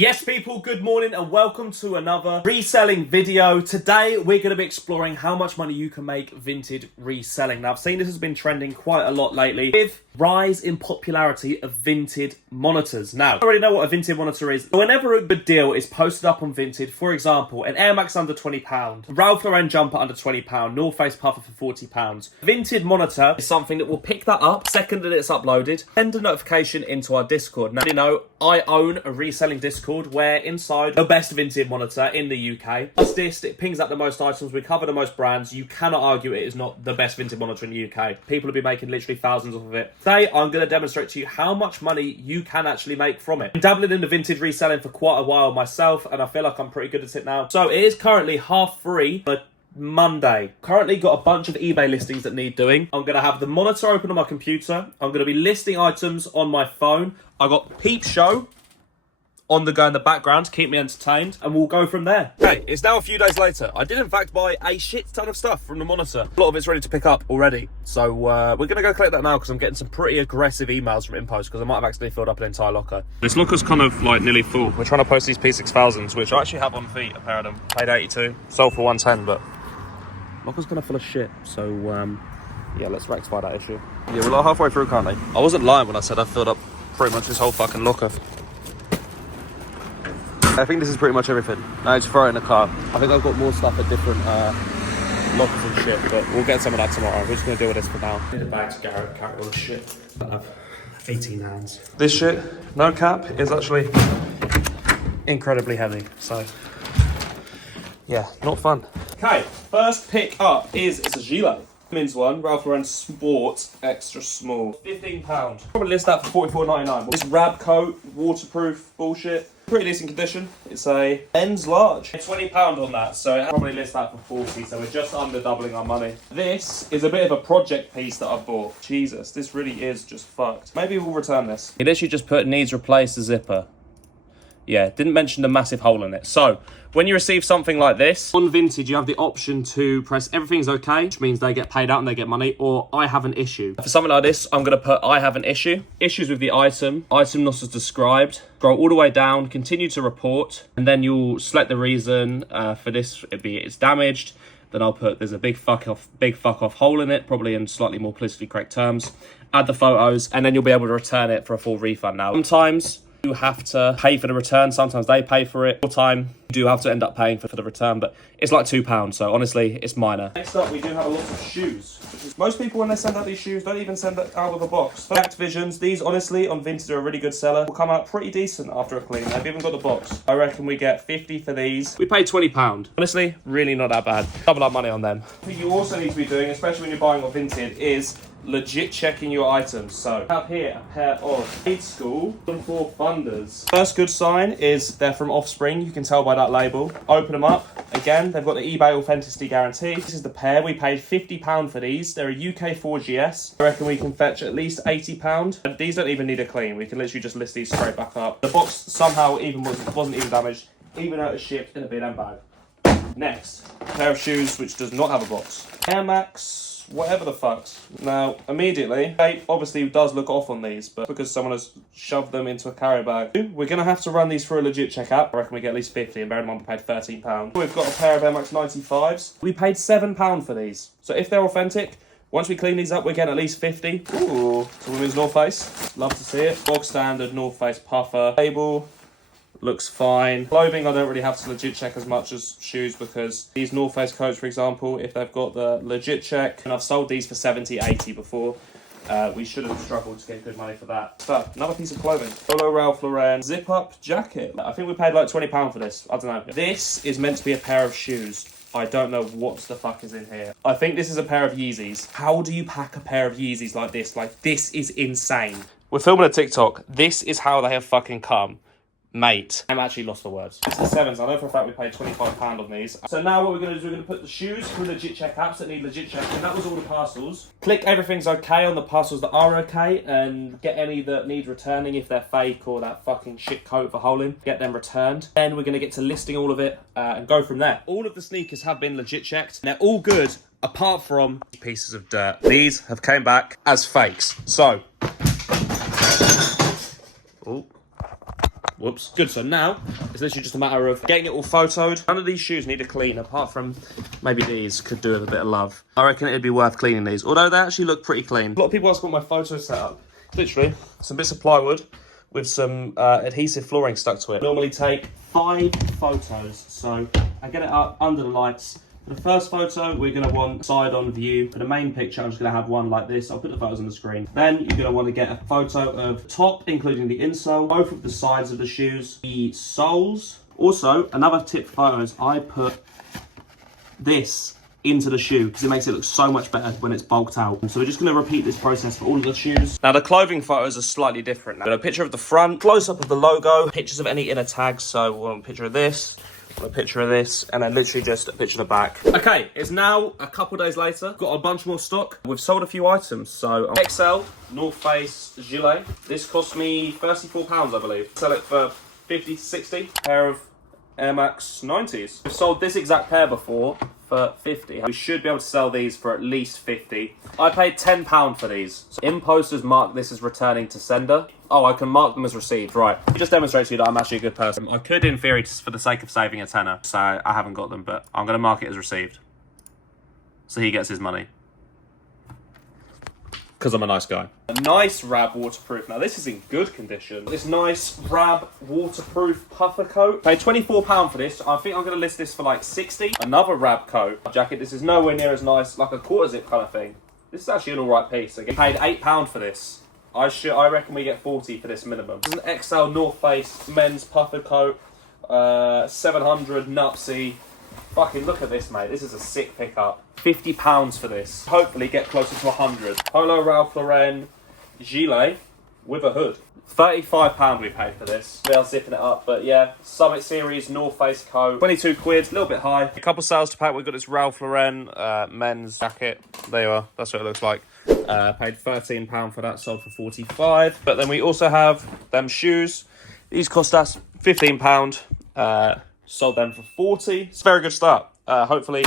Yes people, good morning and welcome to another reselling video. Today we're going to be exploring how much money you can make Vinted reselling. Now I've seen this has been trending quite a lot lately with rise in popularity of Vinted monitors. Now, I already know what a Vinted monitor is. Whenever a good deal is posted up on Vinted, for example, an Air Max under £20, Ralph Lauren jumper under £20, North Face puffer for £40, Vinted monitor is something that will pick that up second that it's uploaded, send a notification into our Discord. Now, you know, I own a reselling Discord where inside the best Vinted monitor in the UK. Plus this, it pings up the most items, we cover the most brands. You cannot argue it is not the best Vinted monitor in the UK. People will be making literally thousands off of it. Today, I'm going to demonstrate to you how much money you can actually make from it. I'm dabbling in the Vinted reselling for quite a while myself, and I feel like I'm pretty good at it now. So it is currently half free for Monday. Currently got a bunch of eBay listings that need doing. I'm going to have the monitor open on my computer. I'm going to be listing items on my phone. I got Peep Show on the go in the background to keep me entertained, and we'll go from there. Okay, it's now a few days later. I did in fact buy a shit ton of stuff from the monitor. A lot of it's ready to pick up already. So we're gonna go collect that now because I'm getting some pretty aggressive emails from InPost because I might have accidentally filled up an entire locker. This locker's kind of like nearly full. We're trying to post these P6000s, which I actually have on feet, a pair of them. Paid 82, sold for 110, but locker's kind of full of shit. So yeah, let's rectify that issue. Yeah, we're like halfway through currently. I wasn't lying when I said I filled up pretty much this whole fucking locker. I think this is pretty much everything. Now just throw it in the car. I think I've got more stuff at different lockers and shit, but we'll get some of that tomorrow. We're just going to deal with this for now. Need a bag to carry all this shit. I have 18 hands. This shit, no cap, is actually incredibly heavy. So, yeah, not fun. Okay, first pick up is it's a gilet. Men's one, Ralph Lauren Sport, extra small. £15. Probably list that for $44.99. This Rab coat, waterproof bullshit. Pretty decent condition. It's a men's large. £20 on that, so it probably list that for 40, so we're just under doubling our money. This is a bit of a project piece that I've bought. Jesus, this really is just fucked. Maybe we'll return this. It literally just put needs replace the zipper. Yeah, didn't mention the massive hole in it. So, when you receive something like this, on Vinted, you have the option to press everything's okay, which means they get paid out and they get money, or I have an issue. For something like this, I'm going to put I have an issue. Issues with the item not as described. Scroll all the way down, continue to report, and then you'll select the reason for this. It'd be it's damaged. Then I'll put there's a big fuck off hole in it, probably in slightly more politically correct terms. Add the photos, and then you'll be able to return it for a full refund. Now, sometimes you have to pay for the return, sometimes they pay for it. All time you do have to end up paying for the return, but it's like £2, so honestly it's minor. Next up we do have a lot of shoes. Most people when they send out these shoes don't even send it out of a box. The Activisions, these honestly on Vinted are a really good seller. Will come out pretty decent after a clean. They've even got the box. I reckon we get 50 for these. We paid £20. Honestly, really not that bad. Double up money on them. What you also need to be doing, especially when you're buying on Vinted, is legit checking your items. So I have here a pair of old school 4 Thunders. First good sign is they're from Offspring. You can tell by that label. Open them up. Again, they've got the eBay authenticity guarantee. This is the pair. We paid £50 for these. They're a UK 4GS. I reckon we can fetch at least £80. And these don't even need a clean. We can literally just list these straight back up. The box somehow even wasn't even damaged, even though it was shipped in a bin and bag. Next, a pair of shoes which does not have a box. Air Max whatever the fucks. Now, immediately, tape obviously does look off on these, but because someone has shoved them into a carrier bag, we're going to have to run these through a legit checkout. I reckon we get at least 50, and bear in mind we paid £13. We've got a pair of Air Max 95s. We paid £7 for these. So if they're authentic, once we clean these up, we're getting at least 50. Ooh, it's a women's North Face. Love to see it. Bog standard North Face puffer. Label. Looks fine. Clothing, I don't really have to legit check as much as shoes because these North Face coats, for example, if they've got the legit check, and I've sold these for 70, 80 before, we shouldn't struggle to get good money for that. So, another piece of clothing. Polo Ralph Lauren zip-up jacket. I think we paid like £20 for this. I don't know. This is meant to be a pair of shoes. I don't know what the fuck is in here. I think this is a pair of Yeezys. How do you pack a pair of Yeezys like this? Like, this is insane. We're filming a TikTok. This is how they have fucking come. Mate, I'm actually lost for words. It's the 7s. I know for a fact we paid £25 on these. So now what we're going to do is we're going to put the shoes through legit check apps that need legit check. And that was all the parcels. Click everything's okay on the parcels that are okay. And get any that need returning if they're fake or that fucking shit coat for holing. Get them returned. Then we're going to get to listing all of it and go from there. All of the sneakers have been legit checked. They're all good apart from pieces of dirt. These have came back as fakes. So, oh. Whoops. Good, so now it's literally just a matter of getting it all photoed. None of these shoes need a clean, apart from maybe these could do with a bit of love. I reckon it'd be worth cleaning these, although they actually look pretty clean. A lot of people ask what my photo setup. Literally, some bits of plywood with some adhesive flooring stuck to it. Normally take 5 photos, so I get it up under the lights. For the first photo, we're going to want side-on view. For the main picture, I'm just going to have one like this. I'll put the photos on the screen. Then you're going to want to get a photo of top, including the insole, both of the sides of the shoes, the soles. Also, another tip for photos, I put this into the shoe because it makes it look so much better when it's bulked out. So we're just going to repeat this process for all of the shoes. Now the clothing photos are slightly different. Now, a picture of the front, close-up of the logo, pictures of any inner tags. So we'll want a picture of this, a picture of this, and then literally just a picture of the back. Okay, it's now a couple days later. Got a bunch more stock. We've sold a few items. So XL North Face gilet. This cost me £34, I believe. Sell it for 50, 60. Pair of Air Max 90s. We've sold this exact pair before for 50. We should be able to sell these for at least 50. I paid £10 for these. So InPost has marked this as returning to sender. Oh, I can mark them as received, right. It just demonstrates to you that I'm actually a good person. I could, in theory, just for the sake of saving a tenner, so I haven't got them, but I'm going to mark it as received. So he gets his money. Because I'm a nice guy. A nice Rab waterproof. Now, this is in good condition. This nice Rab waterproof puffer coat. Paid £24 for this. I think I'm going to list this for like 60. Another Rab coat. Jacket. This is nowhere near as nice, like a quarter zip kind of thing. This is actually an alright piece. I paid £8 for this. I reckon we get 40 for this minimum. This is an XL North Face men's puffer coat. 700 Nupsy. Fucking look at this, mate. This is a sick pickup. £50 for this. Hopefully get closer to 100. Polo Ralph Lauren gilet with a hood. £35 we paid for this. We are zipping it up, but yeah. Summit Series North Face coat. 22 quid, a little bit high. A couple sales to pack. We've got this Ralph Lauren men's jacket. There you are. That's what it looks like. Paid £13 for that, sold for 45. But then we also have them shoes. These cost us £15. Sold them for 40. It's a very good start. Hopefully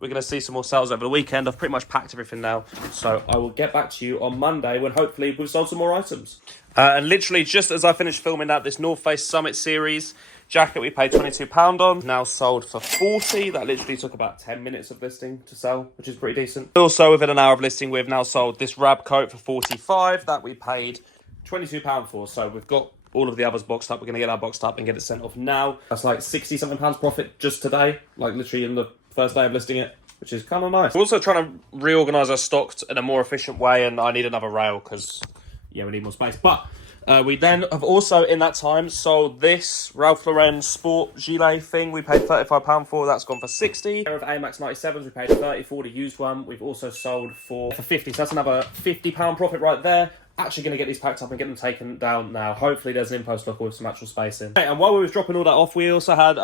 we're going to see some more sales over the weekend. I've pretty much packed everything now. So I will get back to you on Monday when hopefully we've sold some more items. And literally just as I finished filming that, this North Face Summit Series jacket we paid £22 on, now sold for 40. That literally took about 10 minutes of listing to sell, which is pretty decent. Also within an hour of listing, we've now sold this Rab coat for 45. That we paid £22 for. So we've got all of the others boxed up. We're going to get that boxed up and get it sent off now. That's like £60-something profit just today, like literally in the first day of listing it, which is kind of nice. We're also trying to reorganise our stock in a more efficient way, and I need another rail because, yeah, we need more space. But we then have also, in that time, sold this Ralph Lauren sport gilet thing. We paid £35 for. That's gone for 60. A pair of AMAX 97s, we paid 30 for the used one. We've also sold for 50. So that's another £50 profit right there. Actually going to get these packed up and get them taken down now. Hopefully there's an InPost locker with some actual space in. Okay, and while we was dropping all that off, we also had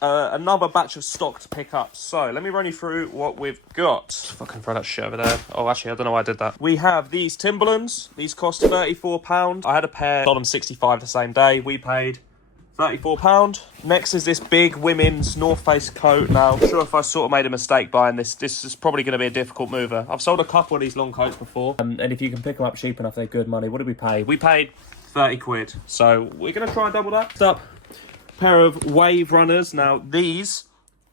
another batch of stock to pick up. So let me run you through what we've got. Fucking throw that shit over there. Oh, actually, I don't know why I did that. We have these Timberlands. These cost £34. I had a pair, sold them 65 the same day. We paid £34. Next is this big women's North Face coat. Now, I'm not sure if I sort of made a mistake buying this. This is probably going to be a difficult mover. I've sold a couple of these long coats before. And if you can pick them up cheap enough, they're good money. What did we pay? We paid 30 quid. So we're going to try and double that. Next up, a pair of Wave Runners. Now, these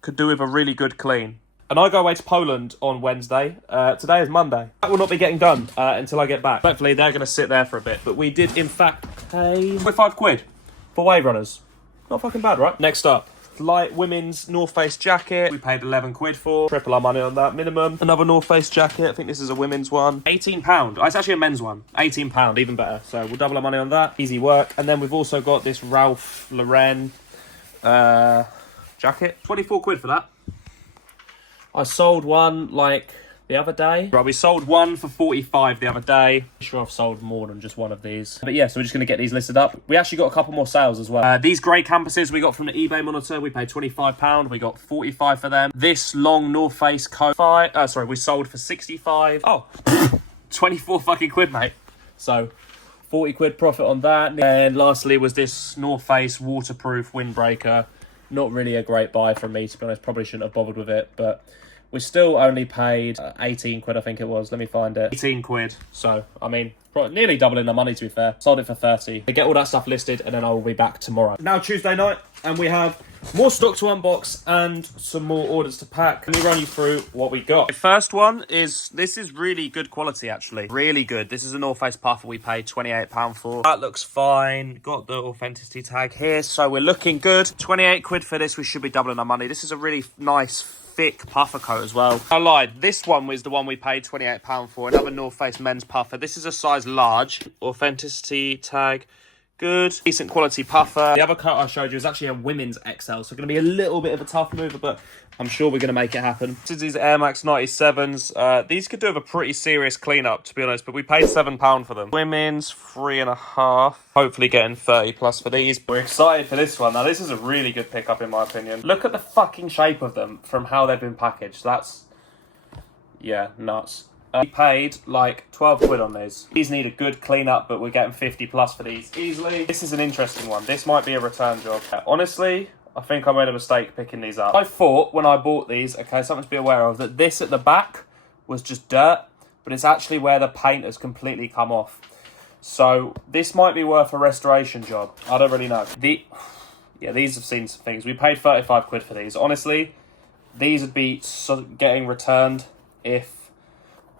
could do with a really good clean. And I go away to Poland on Wednesday. Today is Monday. That will not be getting done until I get back. Hopefully, they're going to sit there for a bit. But we did, in fact, pay 5 quid. For Wave Runners. Not fucking bad, right? Next up, light women's North Face jacket. We paid 11 quid for. Triple our money on that minimum. Another North Face jacket. I think this is a women's one. £18. Oh, it's actually a men's one. £18, even better. So we'll double our money on that. Easy work. And then we've also got this Ralph Lauren jacket. 24 quid for that. I sold one like the other day. Right, we sold one for 45 the other day. I'm sure I've sold more than just one of these. But yeah, so we're just going to get these listed up. We actually got a couple more sales as well. These grey canvases we got from the eBay monitor. We paid £25. We got 45 for them. This long North Face coat. We sold for 65. Oh, 24 fucking quid, mate. So 40 quid profit on that. And lastly was this North Face waterproof windbreaker. Not really a great buy from me, to be honest. Probably shouldn't have bothered with it, but We still only paid 18 quid, I think it was. Let me find it. 18 quid. So, I mean, nearly doubling the money, to be fair. Sold it for 30. We get all that stuff listed, and then I will be back tomorrow. Now, Tuesday night, and we have more stock to unbox and some more orders to pack. Let me run you through what we got. The first one is, this is really good quality, actually. Really good. This is a North Face puffer we paid £28 for. That looks fine. Got the authenticity tag here, so we're looking good. 28 quid for this. We should be doubling our money. This is a really nice, thick puffer coat as well. I lied. This one was the one we paid £28 for. Another North Face men's puffer. This is a size large. Authenticity tag. Good. Decent quality puffer. The other coat I showed you is actually a women's XL, so going to be a little bit of a tough mover, but I'm sure we're going to make it happen. This is these Air Max 97s. These could do with a pretty serious cleanup, to be honest, but we paid £7 for them. Women's 3.5. Hopefully getting 30 plus for these. We're excited for this one. Now, this is a really good pickup, in my opinion. Look at the fucking shape of them from how they've been packaged. That's, yeah, nuts. We paid like 12 quid on these. These need a good clean up, but we're getting 50 plus for these easily. This is an interesting one. This might be a return job. Honestly, I think I made a mistake picking these up. I thought when I bought these, okay, something to be aware of, that this at the back was just dirt, but it's actually where the paint has completely come off. So this might be worth a restoration job. I don't really know. Yeah, these have seen some things. We paid 35 quid for these. Honestly, these would be getting returned if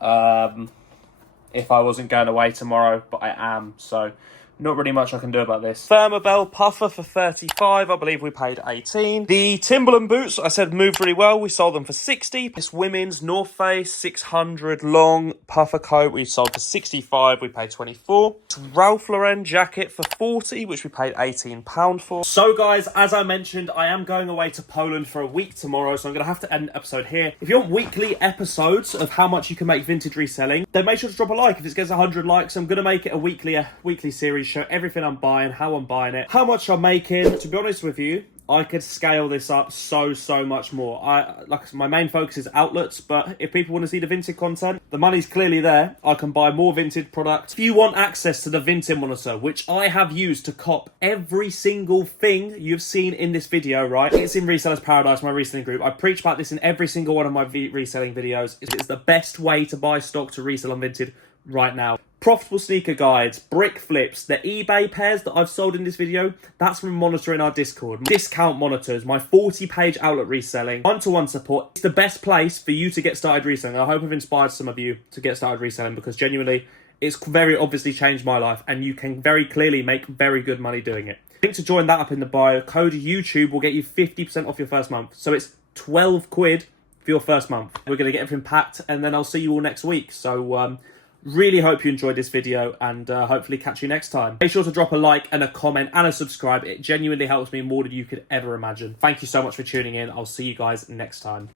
I wasn't going away tomorrow, but I am, so not really much I can do about this. Thermobell puffer for 35. I believe we paid 18. The Timberland boots, I said, moved really well. We sold them for 60. This women's North Face 600 long puffer coat we sold for 65. We paid 24. Ralph Lauren jacket for 40, which we paid £18 for. So guys, as I mentioned, I am going away to Poland for a week tomorrow, so I'm going to have to end the episode here. If you want weekly episodes of how much you can make vintage reselling, then make sure to drop a like. If it gets 100 likes, I'm going to make it a weekly series, show everything I'm buying, how I'm buying it, how much I'm making. To be honest with you, I could scale this up so much more. Like my main focus is outlets, but if people want to see the Vinted content, the money's clearly there. I can buy more Vinted products. If you want access to the Vinted monitor, which I have used to cop every single thing you've seen in this video, right? It's in Resellers Paradise, my reselling group. I preach about this in every single one of my reselling videos. It's the best way to buy stock to resell on Vinted right now. Profitable sneaker guides, brick flips, the eBay pairs that I've sold in this video, that's from monitoring our Discord. Discount monitors, my 40-page outlet reselling, one-to-one support. It's the best place for you to get started reselling. I hope I've inspired some of you to get started reselling, because genuinely, it's very obviously changed my life, and you can very clearly make very good money doing it. Link to join that up in the bio. Code YouTube will get you 50% off your first month. So it's 12 quid for your first month. We're going to get everything packed, and then I'll see you all next week. So, really hope you enjoyed this video, and hopefully catch you next time. Make sure to drop a like and a comment and a subscribe. It genuinely helps me more than you could ever imagine. Thank you so much for tuning in. I'll see you guys next time.